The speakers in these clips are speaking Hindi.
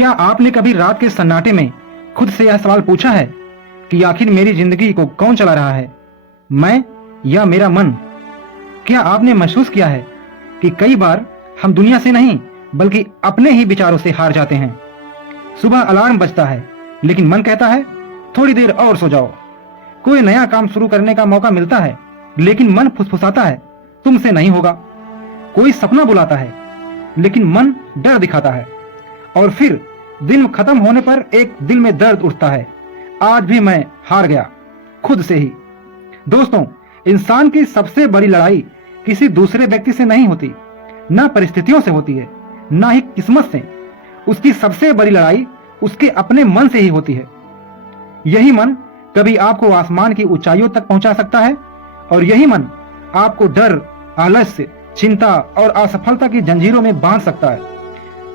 क्या आपने कभी रात के सन्नाटे में खुद से यह सवाल पूछा है कि आखिर मेरी जिंदगी को कौन चला रहा है, मैं या मेरा मन? क्या आपने महसूस किया है कि कई बार हम दुनिया से नहीं बल्कि अपने ही विचारों से हार जाते हैं? सुबह अलार्म बजता है लेकिन मन कहता है थोड़ी देर और सो जाओ। कोई नया काम शुरू करने का मौका मिलता है लेकिन मन फुसफुसाता है तुमसे नहीं होगा। कोई सपना बुलाता है लेकिन मन डर दिखाता है। और फिर दिन खत्म होने पर एक दिल में दर्द उठता है, आज भी मैं हार गया खुद से ही। दोस्तों, इंसान की सबसे बड़ी लड़ाई किसी दूसरे व्यक्ति से नहीं होती, ना परिस्थितियों से होती है, ना ही किस्मत से। उसकी सबसे बड़ी लड़ाई उसके अपने मन से ही होती है। यही मन कभी आपको आसमान की ऊंचाइयों तक पहुंचा सकता है और यही मन आपको डर, आलस्य, चिंता और असफलता की जंजीरों में बांध सकता है।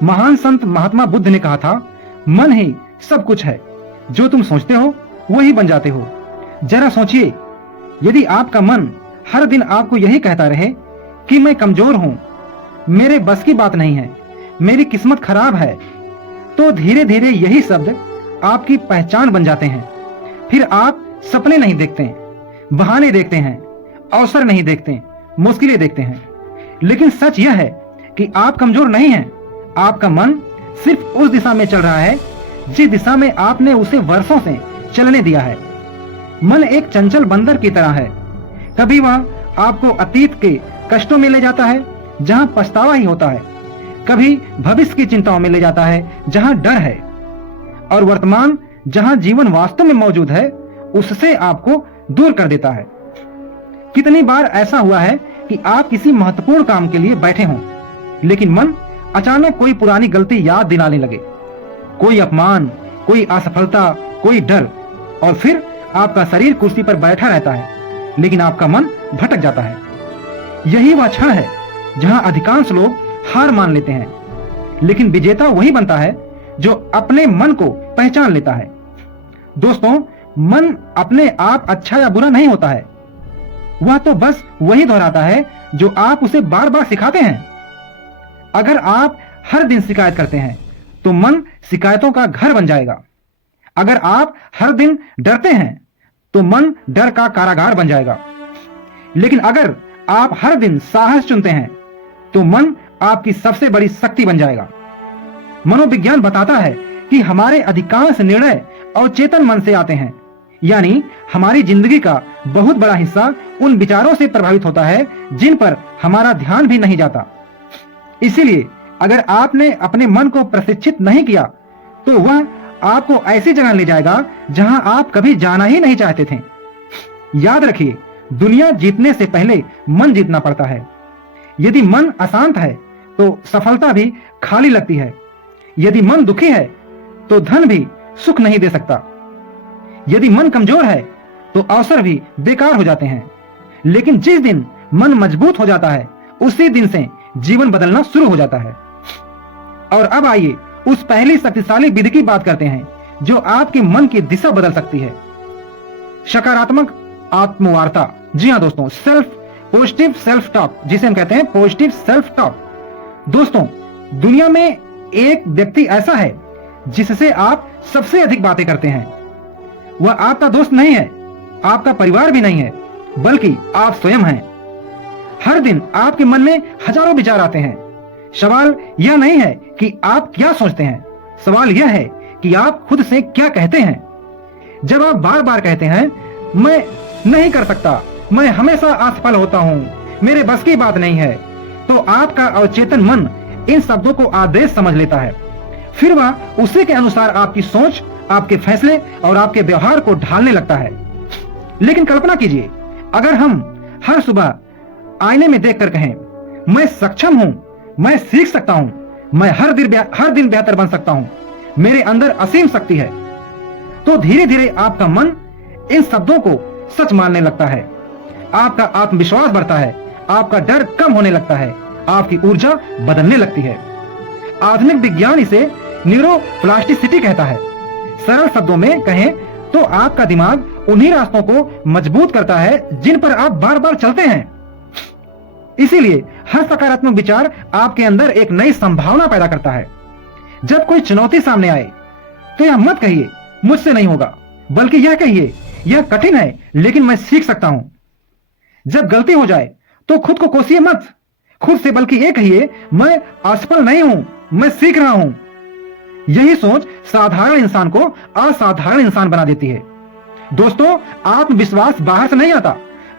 महान संत महात्मा बुद्ध ने कहा था, मन ही सब कुछ है, जो तुम सोचते हो वही बन जाते हो। जरा सोचिए, यदि आपका मन हर दिन आपको यही कहता रहे कि मैं कमजोर हूं, मेरे बस की बात नहीं है, मेरी किस्मत खराब है, तो धीरे धीरे यही शब्द आपकी पहचान बन जाते हैं। फिर आप सपने नहीं देखते, बहाने देखते हैं, अवसर नहीं देखते, मुश्किलें देखते हैं। लेकिन सच यह है कि आप कमजोर नहीं हैं, आपका मन सिर्फ उस दिशा में चल रहा है जिस दिशा में आपने उसे वर्षों से चलने दिया है। मन एक चंचल बंदर की तरह है, कभी वह आपको अतीत के कष्टों में ले जाता है जहां पछतावा ही होता है, कभी भविष्य की चिंताओं में ले जाता है जहां डर है, और वर्तमान जहां जीवन वास्तव में मौजूद है उससे आपको दूर कर देता है। कितनी बार ऐसा हुआ है कि आप किसी महत्वपूर्ण काम के लिए बैठे हों लेकिन मन अचानक कोई पुरानी गलती याद दिलाने लगे, कोई अपमान, कोई असफलता, कोई डर, और फिर आपका शरीर कुर्सी पर बैठा रहता है लेकिन आपका मन भटक जाता है। यही वह क्षण है जहां अधिकांश लोग हार मान लेते हैं, लेकिन विजेता वही बनता है जो अपने मन को पहचान लेता है। दोस्तों, मन अपने आप अच्छा या बुरा नहीं होता है, वह तो बस वही दोहराता है जो आप उसे बार बार सिखाते हैं। अगर आप हर दिन शिकायत करते हैं तो मन शिकायतों का घर बन जाएगा। अगर आप हर दिन डरते हैं तो मन डर का कारागार बन जाएगा। लेकिन अगर आप हर दिन साहस चुनते हैं तो मन आपकी सबसे बड़ी शक्ति बन जाएगा। मनोविज्ञान बताता है कि हमारे अधिकांश निर्णय अवचेतन मन से आते हैं, यानी हमारी जिंदगी का बहुत बड़ा हिस्सा उन विचारों से प्रभावित होता है जिन पर हमारा ध्यान भी नहीं जाता। इसीलिए अगर आपने अपने मन को प्रशिक्षित नहीं किया तो वह आपको ऐसी जगह ले जाएगा जहां आप कभी जाना ही नहीं चाहते थे। याद रखिए, दुनिया जीतने से पहले मन जीतना पड़ता है। यदि मन अशांत है तो सफलता भी खाली लगती है। यदि मन दुखी है तो धन भी सुख नहीं दे सकता। यदि मन कमजोर है तो अवसर भी बेकार हो जाते हैं। लेकिन जिस दिन मन मजबूत हो जाता है उसी दिन से जीवन बदलना शुरू हो जाता है। और अब आइए उस पहली शक्तिशाली विधि की बात करते हैं जो आपके मन की दिशा बदल सकती है, सकारात्मक आत्मवार्ता। जी हाँ दोस्तों, पॉजिटिव सेल्फ टॉक, जिसे हम कहते हैं पॉजिटिव सेल्फ टॉक। दोस्तों, दुनिया में एक व्यक्ति ऐसा है जिससे आप सबसे अधिक बातें करते हैं। वह आपका दोस्त नहीं है, आपका परिवार भी नहीं है, बल्कि आप स्वयं हैं। हर दिन आपके मन में हजारों विचार आते हैं। सवाल यह नहीं है कि आप क्या सोचते हैं, सवाल यह है कि आप खुद से क्या कहते हैं। जब आप बार बार कहते हैं मैं नहीं कर सकता, मैं हमेशा असफल होता हूं, मेरे बस की बात नहीं है, तो आपका अवचेतन मन इन शब्दों को आदेश समझ लेता है। फिर वह उसी के अनुसार आपकी सोच, आपके फैसले और आपके व्यवहार को ढालने लगता है। लेकिन कल्पना कीजिए, अगर हम हर सुबह आईने में देखकर कहें मैं सक्षम हूं, मैं सीख सकता हूं, मैं हर दिन बेहतर बन सकता हूं, मेरे अंदर असीम शक्ति है, तो धीरे धीरे आपका मन इन शब्दों को सच मानने लगता है। आपका आत्मविश्वास बढ़ता है, आपका डर कम होने लगता है, आपकी ऊर्जा बदलने लगती है। आधुनिक विज्ञान इसे न्यूरोप्लास्टिसिटी कहता है। सरल शब्दों में कहें तो आपका दिमाग उन्हीं रास्तों को मजबूत करता है जिन पर आप बार बार चलते हैं। इसीलिए हर सकारात्मक विचार आपके अंदर एक नई संभावना पैदा करता है। जब कोई चुनौती सामने आए तो यह मत कहिए मुझसे नहीं होगा, बल्कि यह कहिए यह कठिन है लेकिन मैं सीख सकता हूं। जब गलती हो जाए तो खुद को कोसिए मत, खुद से बल्कि ये कहिए मैं असफल नहीं हूं, मैं सीख रहा हूं। यही सोच साधारण इंसान को असाधारण इंसान बना देती है। दोस्तों, आत्मविश्वास बाहर से नहीं आता,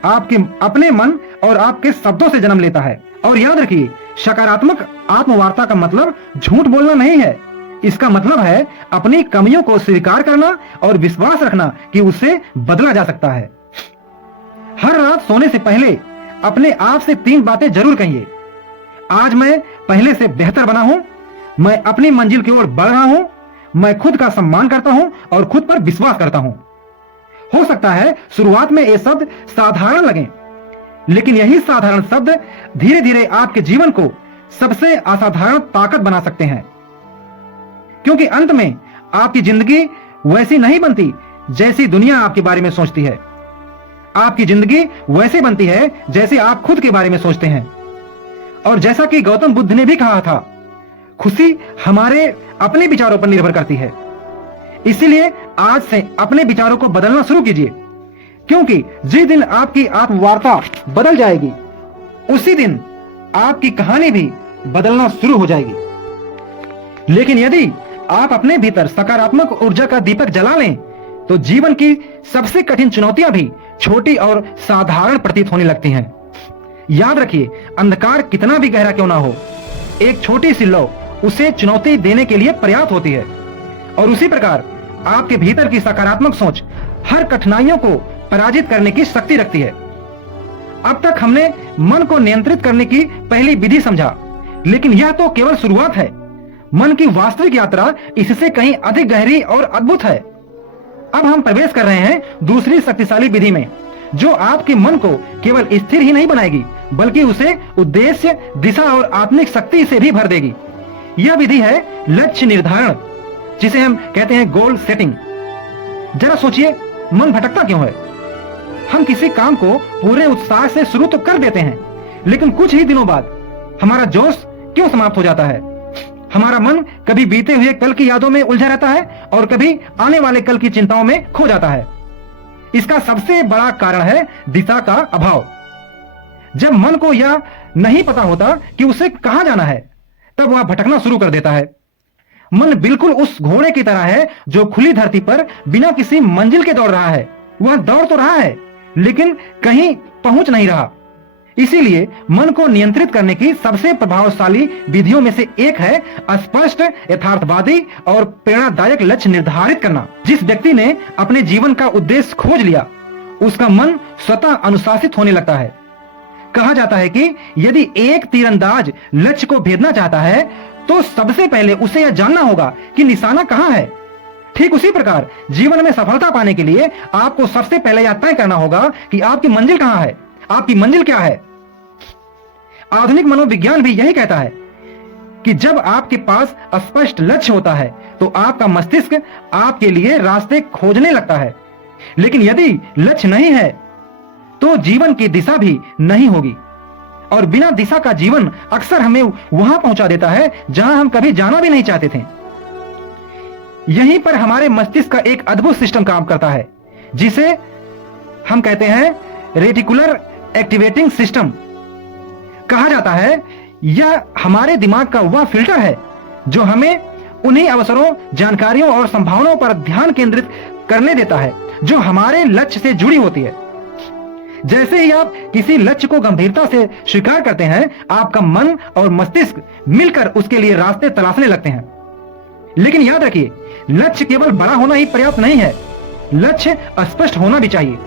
आपके अपने मन और आपके शब्दों से जन्म लेता है। और याद रखिए, सकारात्मक आत्मवार्ता का मतलब झूठ बोलना नहीं है। इसका मतलब है अपनी कमियों को स्वीकार करना और विश्वास रखना कि उससे बदला जा सकता है। हर रात सोने से पहले अपने आप से 3 बातें जरूर कहिए। आज मैं पहले से बेहतर बना हूं, मैं अपनी मंजिल की ओर बढ़ रहा हूं, मैं खुद का सम्मान करता हूं और खुद पर विश्वास करता हूं। हो सकता है शुरुआत में ये शब्द साधारण लगें, लेकिन यही साधारण शब्द धीरे धीरे आपके जीवन को सबसे असाधारण ताकत बना सकते हैं। क्योंकि अंत में आपकी जिंदगी वैसी नहीं बनती जैसी दुनिया आपके बारे में सोचती है। आपकी जिंदगी वैसे बनती है जैसे आप खुद के बारे में सोचते हैं। और जैसा कि गौतम बुद्ध ने भी कहा था, खुशी हमारे अपने विचारों पर निर्भर करती है। इसीलिए आज से अपने विचारों को बदलना शुरू कीजिए, क्योंकि जिस दिन आपकी आत्मवार्ता बदल जाएगी उसी दिन आपकी कहानी भी बदलना शुरू हो जाएगी। लेकिन यदि आप अपने भीतर सकारात्मक ऊर्जा का दीपक जला लें तो जीवन की सबसे कठिन चुनौतियां भी छोटी और साधारण प्रतीत होने लगती हैं। याद रखिए, अंधकार कितना भी गहरा क्यों ना हो, एक छोटी सी लौ उसे चुनौती देने के लिए पर्याप्त होती है। और उसी प्रकार आपके भीतर की सकारात्मक सोच हर कठिनाइयों को पराजित करने की शक्ति रखती है। अब तक हमने मन को नियंत्रित करने की पहली विधि समझा, लेकिन यह तो केवल शुरुआत है। मन की वास्तविक यात्रा इससे कहीं अधिक गहरी और अद्भुत है। अब हम प्रवेश कर रहे हैं दूसरी शक्तिशाली विधि में, जो आपके मन को केवल स्थिर ही नहीं बनाएगी, बल्कि उसे उद्देश्य, दिशा और आत्मिक शक्ति से भी भर देगी। यह विधि है लक्ष्य निर्धारण, जिसे हम कहते हैं गोल सेटिंग। जरा सोचिए, मन भटकता क्यों है? हम किसी काम को पूरे उत्साह से शुरू तो कर देते हैं, लेकिन कुछ ही दिनों बाद हमारा जोश क्यों समाप्त हो जाता है? हमारा मन कभी बीते हुए कल की यादों में उलझा रहता है और कभी आने वाले कल की चिंताओं में खो जाता है। इसका सबसे बड़ा कारण है दिशा का अभाव। जब मन को यह नहीं पता होता कि उसे कहां जाना है, तब वह भटकना शुरू कर देता है। मन बिल्कुल उस घोड़े की तरह है जो खुली धरती पर बिना किसी मंजिल के दौड़ रहा है। वह दौड़ तो रहा है, लेकिन कहीं पहुंच नहीं रहा। इसीलिए मन को नियंत्रित करने की सबसे प्रभावशाली विधियों में से एक है स्पष्ट, यथार्थवादी और प्रेरणादायक लक्ष्य निर्धारित करना। जिस व्यक्ति ने अपने जीवन का उद्देश्य खोज लिया, उसका मन स्वतः अनुशासित होने लगता है। कहा जाता है कि यदि एक तीरंदाज लक्ष्य को भेदना चाहता है तो सबसे पहले उसे यह जानना होगा कि निशाना कहां है। ठीक उसी प्रकार जीवन में सफलता पाने के लिए आपको सबसे पहले यह तय करना होगा कि आपकी मंजिल कहां है, आपकी मंजिल क्या है। आधुनिक मनोविज्ञान भी यही कहता है कि जब आपके पास स्पष्ट लक्ष्य होता है तो आपका मस्तिष्क आपके लिए रास्ते खोजने लगता है। लेकिन यदि लक्ष्य नहीं है तो जीवन की दिशा भी नहीं होगी, और बिना दिशा का जीवन अक्सर हमें वहां पहुंचा देता है जहां हम कभी जाना भी नहीं चाहते थे। यहीं पर हमारे मस्तिष्क का एक अद्भुत सिस्टम काम करता है, जिसे हम कहते हैं रेटिकुलर एक्टिवेटिंग सिस्टम। कहा जाता है यह हमारे दिमाग का वह फिल्टर है जो हमें उन्हीं अवसरों, जानकारियों और संभावनाओं पर ध्यान केंद्रित करने देता है जो हमारे लक्ष्य से जुड़ी होती है। जैसे ही आप किसी लक्ष्य को गंभीरता से स्वीकार करते हैं, आपका मन और मस्तिष्क मिलकर उसके लिए रास्ते तलाशने लगते हैं। लेकिन याद रखिए, लक्ष्य केवल बड़ा होना ही पर्याप्त नहीं है, लक्ष्य स्पष्ट होना भी चाहिए।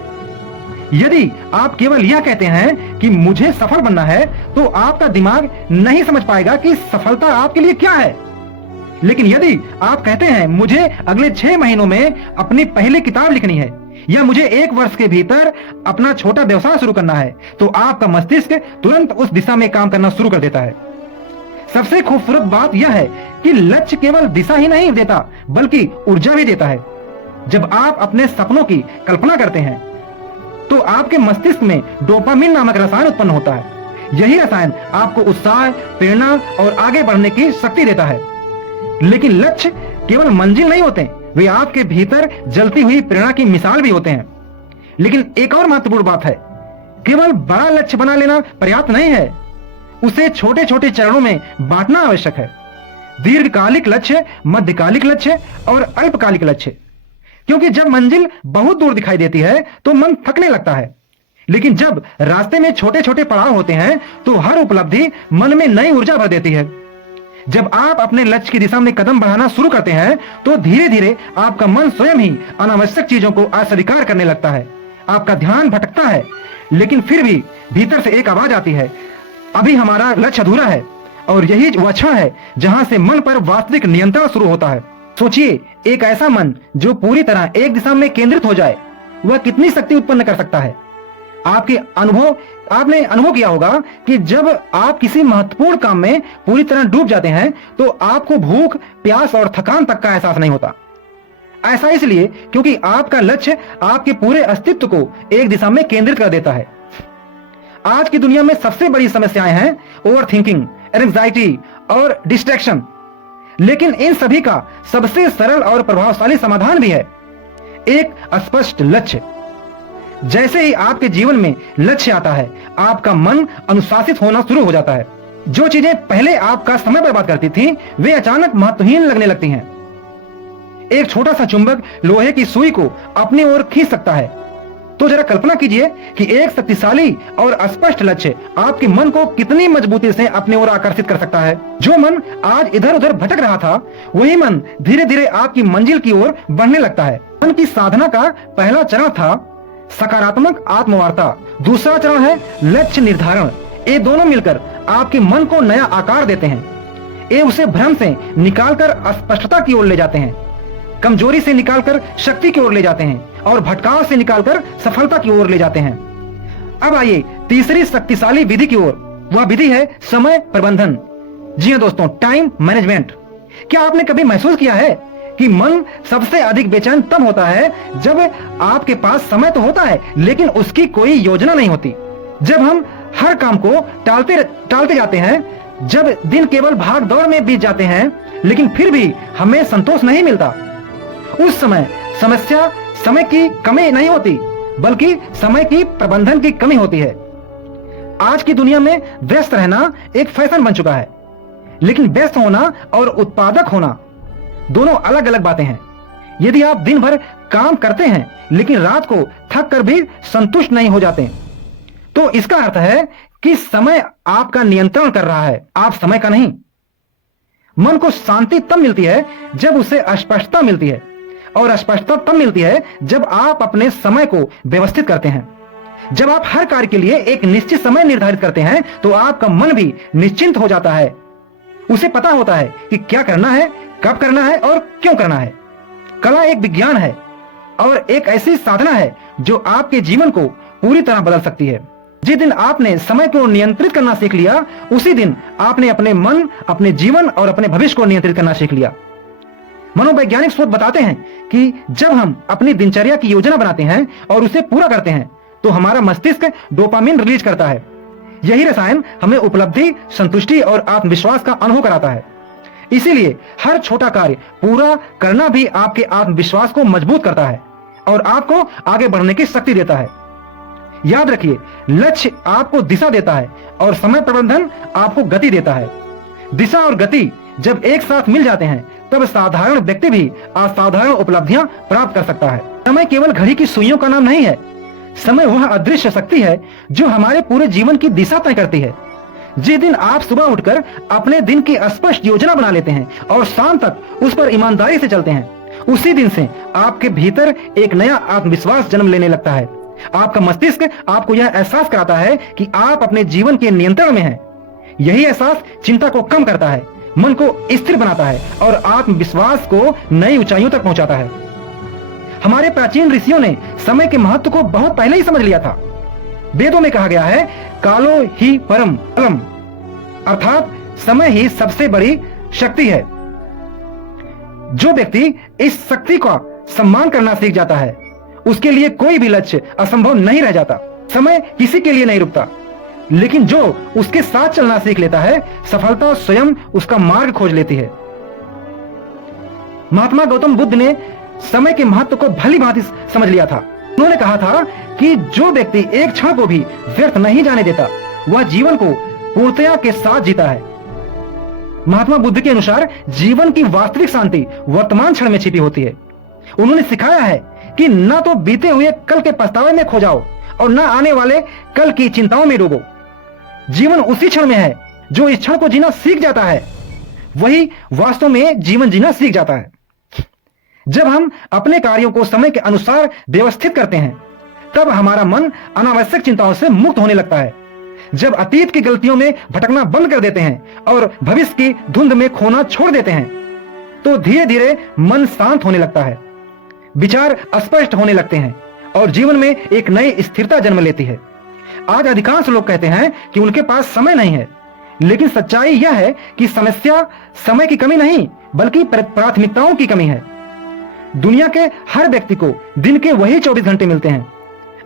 यदि आप केवल यह कहते हैं कि मुझे सफल बनना है, तो आपका दिमाग नहीं समझ पाएगा कि सफलता आपके लिए क्या है। लेकिन यदि आप कहते हैं मुझे अगले 6 महीनों में अपनी पहली किताब लिखनी है, या मुझे 1 वर्ष के भीतर अपना छोटा व्यवसाय शुरू करना है, तो आपका मस्तिष्क तुरंत उस दिशा में काम करना शुरू कर देता है। सबसे खूबसूरत बात यह है कि लक्ष्य केवल दिशा ही नहीं देता, बल्कि ऊर्जा भी देता है। जब आप अपने सपनों की कल्पना करते हैं तो आपके मस्तिष्क में डोपामिन नामक रसायन उत्पन्न होता है। यही रसायन आपको उत्साह, प्रेरणा और आगे बढ़ने की शक्ति देता है। लेकिन लक्ष्य केवल मंजिल नहीं होते, वे आपके भीतर जलती हुई प्रेरणा की मिसाल भी होते हैं। लेकिन एक और महत्वपूर्ण बात है, केवल बड़ा लक्ष्य बना लेना पर्याप्त नहीं है, उसे छोटे छोटे चरणों में बांटना आवश्यक है। दीर्घकालिक लक्ष्य, मध्यकालिक लक्ष्य और अल्पकालिक लक्ष्य। क्योंकि जब मंजिल बहुत दूर दिखाई देती है तो मन थकने लगता है, लेकिन जब रास्ते में छोटे छोटे पड़ाव होते हैं तो हर उपलब्धि मन में नई ऊर्जा भर देती है। जब आप अपने लक्ष्य की दिशा में कदम बढ़ाना शुरू करते हैं तो धीरे धीरे आपका मन स्वयं ही अनावश्यक चीजों को अस्वीकार करने लगता है। आपका ध्यान भटकता है, लेकिन फिर भी भीतर से एक आवाज आती है, अभी हमारा लक्ष्य अधूरा है। और यही वह क्षण है जहां से मन पर वास्तविक नियंत्रण शुरू होता है। सोचिए, एक ऐसा मन जो पूरी तरह एक दिशा में केंद्रित हो जाए, वह कितनी शक्ति उत्पन्न कर सकता है। आपने अनुभव किया होगा कि जब आप किसी महत्वपूर्ण काम में पूरी तरह डूब जाते हैं तो आपको भूख, प्यास और थकान तक का एहसास नहीं होता। ऐसा इसलिए क्योंकि आपका लक्ष्य आपके पूरे अस्तित्व को एक दिशा में केंद्रित कर देता है। आज की दुनिया में सबसे बड़ी समस्याएं हैं ओवर थिंकिंग, एंजाइटी और डिस्ट्रैक्शन। लेकिन इन सभी का सबसे सरल और प्रभावशाली समाधान भी है, एक स्पष्ट लक्ष्य। जैसे ही आपके जीवन में लक्ष्य आता है, आपका मन अनुशासित होना शुरू हो जाता है। जो चीजें पहले आपका समय बर्बाद करती थी, वे अचानक महत्वहीन लगने लगती हैं। एक छोटा सा चुंबक लोहे की सुई को अपनी ओर खींच सकता है। तो जरा कल्पना कीजिए कि एक शक्तिशाली और स्पष्ट लक्ष्य आपके मन को कितनी मजबूती से अपने ओर आकर्षित कर सकता है। जो मन आज इधर उधर भटक रहा था, वही मन धीरे धीरे आपकी मंजिल की ओर बढ़ने लगता है। मन की साधना का पहला चरण था सकारात्मक आत्मवार्ता, दूसरा चरण है लक्ष्य निर्धारण। ये दोनों मिलकर आपके मन को नया आकार देते हैं। ये उसे भ्रम से निकालकर स्पष्टता की ओर ले जाते हैं, कमजोरी से निकालकर शक्ति की ओर ले जाते हैं और भटकाव से निकालकर सफलता की ओर ले जाते हैं। अब आइए तीसरी शक्तिशाली विधि की ओर। वह विधि है समय प्रबंधन। जी हाँ दोस्तों, टाइम मैनेजमेंट। क्या आपने कभी महसूस किया है कि मन सबसे अधिक बेचैन तब होता है जब आपके पास समय तो होता है लेकिन उसकी कोई योजना नहीं होती। जब हम हर काम को टालते जाते हैं, जब दिन केवल भाग दौड़ में बीत जाते हैं लेकिन फिर भी हमें संतोष नहीं मिलता, उस समय समस्या समय की कमी नहीं होती बल्कि समय की प्रबंधन की कमी होती है। आज की दुनिया में व्यस्त रहना एक फैशन बन चुका है, लेकिन व्यस्त होना और उत्पादक होना दोनों अलग अलग बातें हैं। यदि आप दिन भर काम करते हैं लेकिन रात को थक कर भी संतुष्ट नहीं हो जाते, तो इसका अर्थ है कि समय आपका नियंत्रण कर रहा है, आप समय का नहीं। मन को शांति तब मिलती है जब उसे स्पष्टता मिलती है, और स्पष्टता तब मिलती है जब आप अपने समय को व्यवस्थित करते हैं। जब आप हर कार्य के लिए एक निश्चित समय निर्धारित करते हैं तो आपका मन भी निश्चिंत हो जाता है। उसे पता होता है कि क्या करना है, कब करना है और क्यों करना है। कला एक विज्ञान है और एक ऐसी साधना है जो आपके जीवन को पूरी तरह बदल सकती है। जिस दिन आपने समय को नियंत्रित करना सीख लिया, उसी दिन आपने अपने मन, अपने जीवन और अपने भविष्य को नियंत्रित करना सीख लिया। मनोवैज्ञानिक शोध बताते हैं कि जब हम अपनी दिनचर्या की योजना बनाते हैं और उसे पूरा करते हैं तो हमारा मस्तिष्क डोपामिन रिलीज करता है। यही रसायन हमें उपलब्धि, संतुष्टि और आत्मविश्वास का अनुभव कराता है। इसीलिए हर छोटा कार्य पूरा करना भी आपके आत्मविश्वास को मजबूत करता है और आपको आगे बढ़ने की शक्ति देता है। याद रखिए, लक्ष्य आपको दिशा देता है और समय प्रबंधन आपको गति देता है। दिशा और गति जब एक साथ मिल जाते हैं तब साधारण व्यक्ति भी असाधारण उपलब्धियां प्राप्त कर सकता है। समय केवल घड़ी की सुइयों का नाम नहीं है। समय वह अदृश्य शक्ति है जो हमारे पूरे जीवन की दिशा तय करती है। जिस दिन आप सुबह उठकर अपने दिन की स्पष्ट योजना बना लेते हैं और शाम तक उस पर ईमानदारी से चलते हैं, उसी दिन से आपके भीतर एक नया आत्मविश्वास जन्म लेने लगता है। आपका मस्तिष्क आपको यह एहसास कराता है कि आप अपने जीवन के नियंत्रण में हैं। यही एहसास चिंता को कम करता है, मन को स्थिर बनाता है और आत्मविश्वास को नई ऊंचाइयों तक पहुंचाता है। हमारे प्राचीन ऋषियों ने समय के महत्व को बहुत पहले ही समझ लिया था। वेदों में कहा गया है, कालो ही परम अलम, अर्थात समय ही सबसे बड़ी शक्ति है। जो व्यक्ति इस शक्ति का सम्मान करना सीख जाता है, उसके लिए कोई भी लक्ष्य असंभव नहीं रह जाता। समय किसी के लिए नहीं रुकता, लेकिन जो उसके साथ चलना सीख लेता है, सफलता स्वयं उसका मार्ग खोज लेती है। महात्मा गौतम बुद्ध ने समय के महत्व को भली भांति समझ लिया था। उन्होंने कहा था कि जो व्यक्ति एक क्षण को भी व्यर्थ नहीं जाने देता, वह जीवन को पूर्णतया के साथ जीता है। महात्मा बुद्ध के अनुसार जीवन की वास्तविक शांति वर्तमान क्षण में छिपी होती है। उन्होंने सिखाया है कि न तो बीते हुए कल के पछतावे में खो जाओ और न आने वाले कल की चिंताओं में डूबो। जीवन उसी क्षण में है। जो इस क्षण को जीना सीख जाता है, वही वास्तव में जीवन जीना सीख जाता है। जब हम अपने कार्यों को समय के अनुसार व्यवस्थित करते हैं, तब हमारा मन अनावश्यक चिंताओं से मुक्त होने लगता है। जब अतीत की गलतियों में भटकना बंद कर देते हैं और भविष्य की धुंध में खोना छोड़ देते हैं, तो धीरे धीरे मन शांत होने लगता है, विचार स्पष्ट होने लगते हैं और जीवन में एक नई स्थिरता जन्म लेती है। आज अधिकांश लोग कहते हैं कि उनके पास समय नहीं है, लेकिन सच्चाई यह है कि समस्या समय की कमी नहीं, बल्कि प्राथमिकताओं की कमी है। दुनिया के हर व्यक्ति को दिन के वही 24 घंटे मिलते हैं।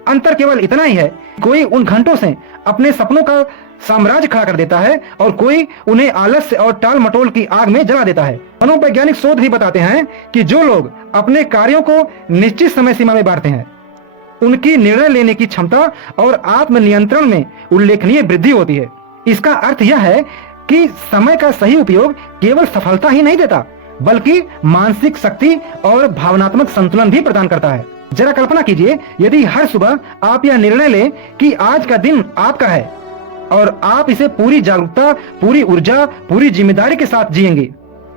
अंतर केवल इतना ही है, कोई उन घंटों से अपने सपनों का साम्राज्य खड़ा कर देता है और कोई उन्हें आलस्य और टाल मटोल की आग में जला देता है। मनोवैज्ञानिक शोध भी बताते हैं कि जो लोग अपने कार्यों को निश्चित समय सीमा में बांटते हैं, उनकी निर्णय लेने की क्षमता और आत्मनियंत्रण में उल्लेखनीय वृद्धि होती है। इसका अर्थ यह है कि समय का सही उपयोग केवल सफलता ही नहीं देता, बल्कि मानसिक शक्ति और भावनात्मक संतुलन भी प्रदान करता है। जरा कल्पना कीजिए, यदि हर सुबह आप यह निर्णय लें कि आज का दिन आपका है और आप इसे पूरी जागरूकता, पूरी ऊर्जा, पूरी जिम्मेदारी के साथ जिएंगे,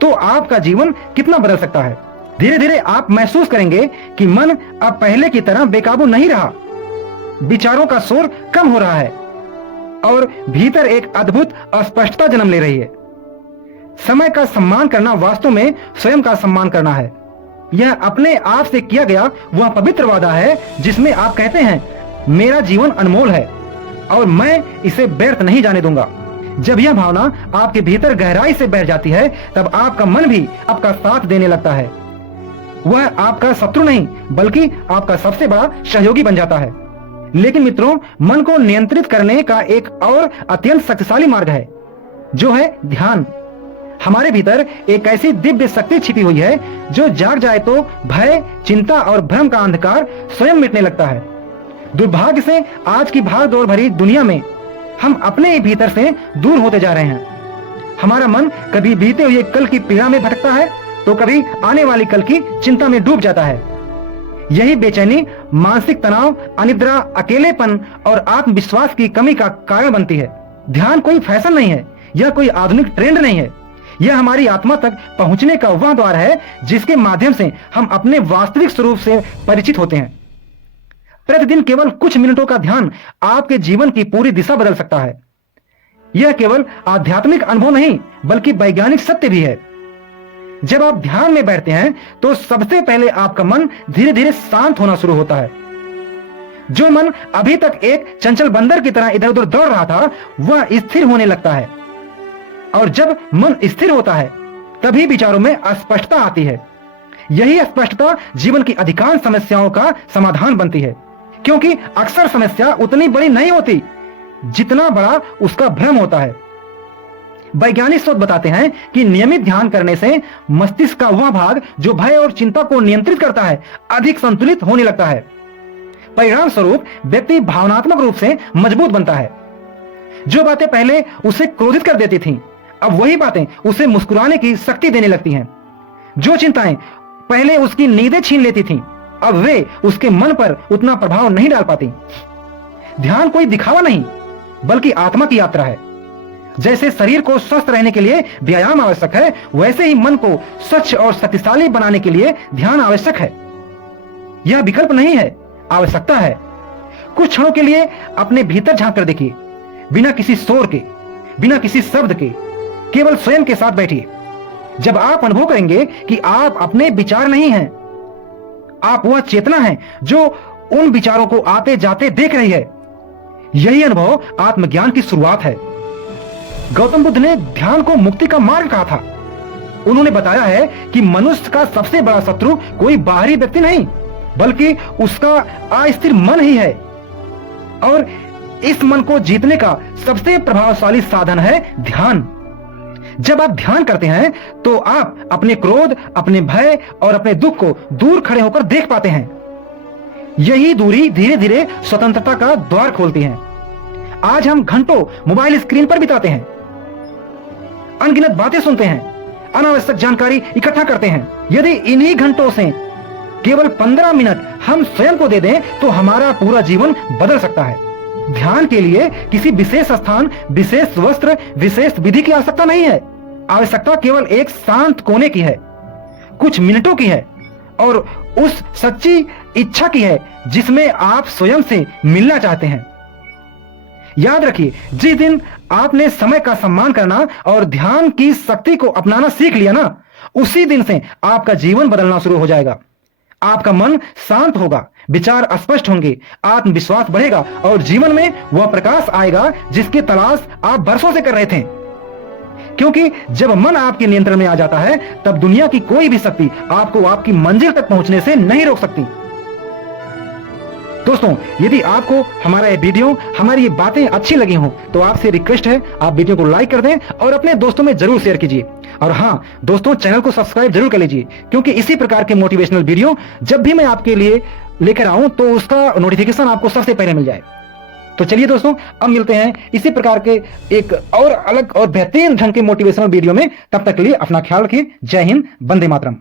तो आपका जीवन कितना बदल सकता है। धीरे धीरे आप महसूस करेंगे कि मन अब पहले की तरह बेकाबू नहीं रहा, विचारों का शोर कम हो रहा है और भीतर एक अद्भुत स्पष्टता जन्म ले रही है। समय का सम्मान करना वास्तव में स्वयं का सम्मान करना है। यह अपने आप से किया गया वह पवित्र वादा है जिसमें आप कहते हैं, मेरा जीवन अनमोल है और मैं इसे व्यर्थ नहीं जाने दूंगा। जब यह भावना आपके भीतर गहराई से बैठ जाती है, तब आपका मन भी आपका साथ देने लगता है। वह आपका शत्रु नहीं, बल्कि आपका सबसे बड़ा सहयोगी बन जाता है। लेकिन मित्रों, मन को नियंत्रित करने का एक और अत्यंत शक्तिशाली मार्ग है, जो है ध्यान। हमारे भीतर एक ऐसी दिव्य शक्ति छिपी हुई है जो जाग जाए तो भय, चिंता और भ्रम का अंधकार स्वयं मिटने लगता है। दुर्भाग्य से आज की भाग दौड़ भरी दुनिया में हम अपने ही भीतर से दूर होते जा रहे हैं। हमारा मन कभी बीते हुए कल की पीड़ा में भटकता है, तो कभी आने वाली कल की चिंता में डूब जाता है। यही बेचैनी, मानसिक तनाव, अनिद्रा, अकेलेपन और आत्मविश्वास की कमी का कारण बनती है। ध्यान कोई फैशन नहीं है, यह कोई आधुनिक ट्रेंड नहीं है। यह हमारी आत्मा तक पहुंचने का वह द्वार है जिसके माध्यम से हम अपने वास्तविक स्वरूप से परिचित होते हैं। प्रतिदिन केवल कुछ मिनटों का ध्यान आपके जीवन की पूरी दिशा बदल सकता है। यह केवल आध्यात्मिक अनुभव नहीं, बल्कि वैज्ञानिक सत्य भी है। जब आप ध्यान में बैठते हैं, तो सबसे पहले आपका मन धीरे धीरे शांत होना शुरू होता है। जो मन अभी तक एक चंचल बंदर की तरह इधर उधर दौड़ रहा था, वह स्थिर होने लगता है। और जब मन स्थिर होता है, तभी विचारों में स्पष्टता आती है। यही स्पष्टता जीवन की अधिकांश समस्याओं का समाधान बनती है, क्योंकि अक्सर समस्या उतनी बड़ी नहीं होती जितना बड़ा उसका भ्रम होता है। वैज्ञानिक शोध बताते हैं कि नियमित ध्यान करने से मस्तिष्क का वह भाग जो भय और चिंता को नियंत्रित करता है, अधिक संतुलित होने लगता है। परिणाम स्वरूप व्यक्ति भावनात्मक रूप से मजबूत बनता है। जो बातें पहले उसे क्रोधित कर देती थीं, अब वही बातें उसे मुस्कुराने की शक्ति देने लगती हैं। जो चिंताएं पहले उसकी नींदें छीन लेती थीं, अब वे उसके मन पर उतना प्रभाव नहीं डाल पाती। ध्यान कोई दिखावा नहीं, बल्कि आत्मा की यात्रा है। जैसे शरीर को स्वस्थ रहने के लिए व्यायाम आवश्यक है, वैसे ही मन को स्वच्छ और शक्तिशाली बनाने के लिए ध्यान आवश्यक है। यह विकल्प नहीं है, आवश्यकता है। कुछ क्षणों के लिए अपने भीतर झांक कर देखिए, बिना किसी शोर के, बिना किसी शब्द के, केवल स्वयं के साथ बैठिए। जब आप अनुभव करेंगे कि आप अपने विचार नहीं हैं, आप वह चेतना हैं जो उन विचारों को आते जाते देख रही है, यही अनुभव आत्मज्ञान की शुरुआत है। गौतम बुद्ध ने ध्यान को मुक्ति का मार्ग कहा था। उन्होंने बताया है कि मनुष्य का सबसे बड़ा शत्रु कोई बाहरी व्यक्ति नहीं, बल्कि उसका अस्थिर मन ही है। और इस मन को जीतने का सबसे प्रभावशाली साधन है ध्यान। जब आप ध्यान करते हैं तो आप अपने क्रोध, अपने भय और अपने दुख को दूर खड़े होकर देख पाते हैं। यही दूरी धीरे धीरे स्वतंत्रता का द्वार खोलती है। आज हम घंटों मोबाइल स्क्रीन पर बिताते हैं, अनगिनत बातें सुनते हैं, अनावश्यक जानकारी इकट्ठा करते हैं। यदि इन्हीं घंटों से केवल 15 मिनट हम स्वयं को दे दें तो हमारा पूरा जीवन बदल सकता है। ध्यान के लिए किसी विशेष स्थान, विशेष वस्त्र, विशेष विधि की आवश्यकता नहीं है। आवश्यकता केवल एक शांत कोने की है, कुछ मिनटों की है और उस सच्ची इच्छा की है जिसमें आप स्वयं से मिलना चाहते हैं। याद रखिए, जिस दिन आपने समय का सम्मान करना और ध्यान की शक्ति को अपनाना सीख लिया ना, उसी दिन से आपका जीवन बदलना शुरू हो जाएगा। आपका मन शांत होगा, विचार स्पष्ट होंगे, आत्मविश्वास बढ़ेगा और जीवन में वह प्रकाश आएगा जिसकी तलाश आप बरसों से कर रहे थे। क्योंकि जब मन आपके नियंत्रण में आ जाता है तब दुनिया की कोई भी शक्ति आपको आपकी मंजिल तक पहुंचने से नहीं रोक सकती। दोस्तों, यदि आपको हमारा ये वीडियो, हमारी ये बातें अच्छी लगी हो तो आपसे रिक्वेस्ट है आप वीडियो को लाइक कर दें और अपने दोस्तों में जरूर शेयर कीजिए। और हाँ दोस्तों, चैनल को सब्सक्राइब जरूर कर लीजिए, क्योंकि इसी प्रकार के मोटिवेशनल वीडियो जब भी मैं आपके लिए लेकर आऊं तो उसका नोटिफिकेशन आपको सबसे पहले मिल जाए। तो चलिए दोस्तों, अब मिलते हैं इसी प्रकार के एक और अलग और बेहतरीन ढंग के मोटिवेशनल वीडियो में। तब तक के लिए अपना ख्याल रखिए। जय हिंद, वंदे मातरम।